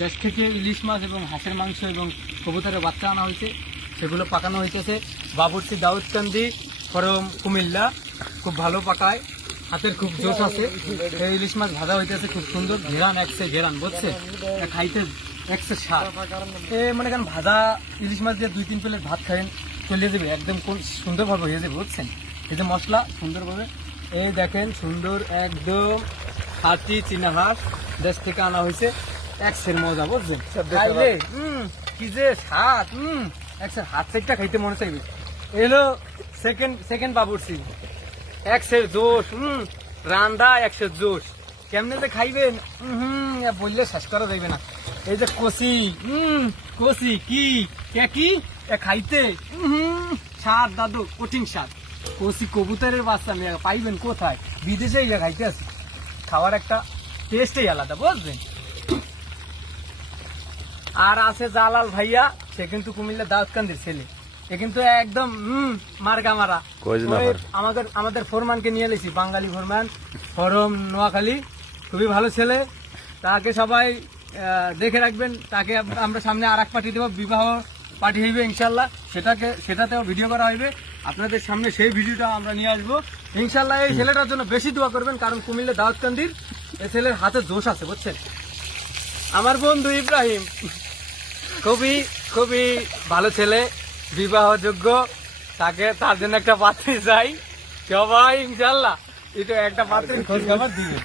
দেশ থেকে ইলিশ মাছ এবং হাঁসের মাংস এবং কবুতরের বাচ্চা আনা হয়েছে, সেগুলো পাকানো হইতেছে। বাবুর্চি দাউদকান্দি ফরম কুমিল্লা, খুব ভালো পাকায়, হাতের খুব জোশ আছে। এই ইলিশ মাছ ভাজা হইতেছে, খুব সুন্দর ঘেরান, একসে ঘেরান, বুঝছে, খাইতে একসে স্বাদ। মনে করেন ভাজা ইলিশ মাছ দিয়ে 2-3 প্লেট ভাত খাবেন, চলে যাবে একদম, কোন সুন্দরভাবে হয়ে যাবে, বুঝছেন। এই যে মশলা সুন্দরভাবে, এই দেখেন সুন্দর একদম খাঁটি চীনা হাঁস, দেশ থেকে আনা হয়েছে, একসের মজা, বুঝছেন। খাইলে কি যে স্বাদ, একসের হাত সেটটা খাইতে মনে চাইবে। এলো সেকেন্ড বাবুর্চি, একসের জোশ, রান্দা একসের জোশ, কেমনে যে খাইবেন বললে শেষ করা যাইবে না। এই যে কষি, কষি কি খাইতে স্বাদ দাদু, কঠিন স্বাদ। কষি কবুতরের বাচ্চা পাইবেন কোথায়, বিদেশে খাইতে আছে, খাওয়ার একটা টেস্টই আলাদা, বুঝলেন। আর আছে জালাল ভাইয়া, সে কিন্তু কুমিল্লা দাউদকান্দির ছেলে, এ কিন্তু একদম মার্কা মারা। আমাদের ফোরম্যানকে নিয়ে এসেছি, বাঙালি ফোরম্যান, ফরম নোয়াখালী, খুবই ভালো ছেলে। তাকে সবাই দেখে রাখবেন। তাকে আমরা সামনে আর এক পার্টি দেবো, বিবাহ পার্টি হইবে ইনশাল্লাহ, সেটাতেও ভিডিও করা হইবে আপনাদের সামনে, সেই ভিডিওটা আমরা নিয়ে আসবো ইনশাল্লাহ। এই ছেলেটার জন্য বেশি দোয়া করবেন, কারণ কুমিল্লা দাউদকান্দির এই ছেলের হাতে জোশ আছে, বুঝছেন। আমার বন্ধু ইব্রাহিম খুবই ভালো ছেলে, বিবাহযোগ্য, তার জন্য একটা পাত্রী চাই সবাই ইনশাল্লাহ, এটা একটা পাত্রী খোঁজ খবর দিবে।